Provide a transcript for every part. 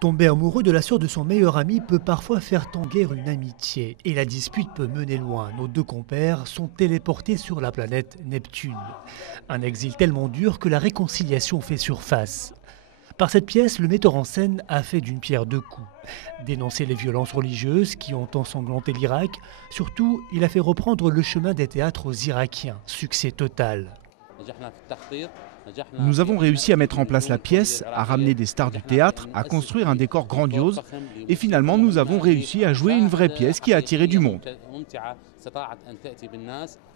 Tomber amoureux de la sœur de son meilleur ami peut parfois faire tanguer une amitié et la dispute peut mener loin. Nos deux compères sont téléportés sur la planète Neptune. Un exil tellement dur que la réconciliation fait surface. Par cette pièce, le metteur en scène a fait d'une pierre deux coups. Dénoncer les violences religieuses qui ont ensanglanté l'Irak. Surtout, il a fait reprendre le chemin des théâtres aux Irakiens. Succès total. Nous avons réussi à mettre en place la pièce, à ramener des stars du théâtre, à construire un décor grandiose et finalement nous avons réussi à jouer une vraie pièce qui a attiré du monde.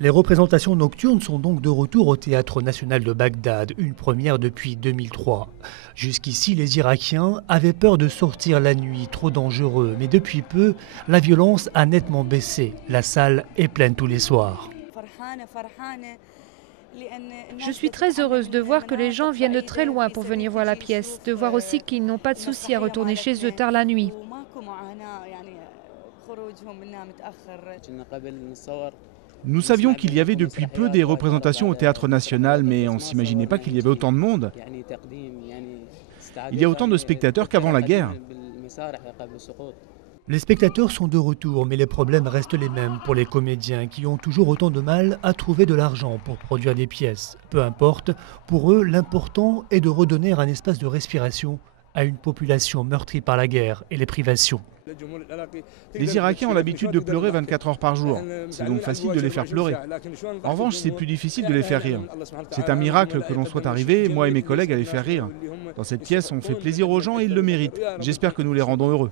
Les représentations nocturnes sont donc de retour au Théâtre national de Bagdad, une première depuis 2003. Jusqu'ici, les Irakiens avaient peur de sortir la nuit, trop dangereux, mais depuis peu, la violence a nettement baissé. La salle est pleine tous les soirs. Je suis très heureuse de voir que les gens viennent de très loin pour venir voir la pièce, de voir aussi qu'ils n'ont pas de souci à retourner chez eux tard la nuit. Nous savions qu'il y avait depuis peu des représentations au Théâtre national, mais on ne s'imaginait pas qu'il y avait autant de monde. Il y a autant de spectateurs qu'avant la guerre. Les spectateurs sont de retour, mais les problèmes restent les mêmes pour les comédiens qui ont toujours autant de mal à trouver de l'argent pour produire des pièces. Peu importe, pour eux, l'important est de redonner un espace de respiration à une population meurtrie par la guerre et les privations. Les Irakiens ont l'habitude de pleurer 24 heures par jour. C'est donc facile de les faire pleurer. En revanche, c'est plus difficile de les faire rire. C'est un miracle que l'on soit arrivé, moi et mes collègues, à les faire rire. Dans cette pièce, on fait plaisir aux gens et ils le méritent. J'espère que nous les rendons heureux.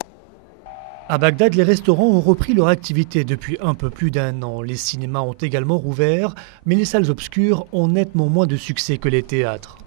À Bagdad, les restaurants ont repris leur activité depuis un peu plus d'un an. Les cinémas ont également rouvert, mais les salles obscures ont nettement moins de succès que les théâtres.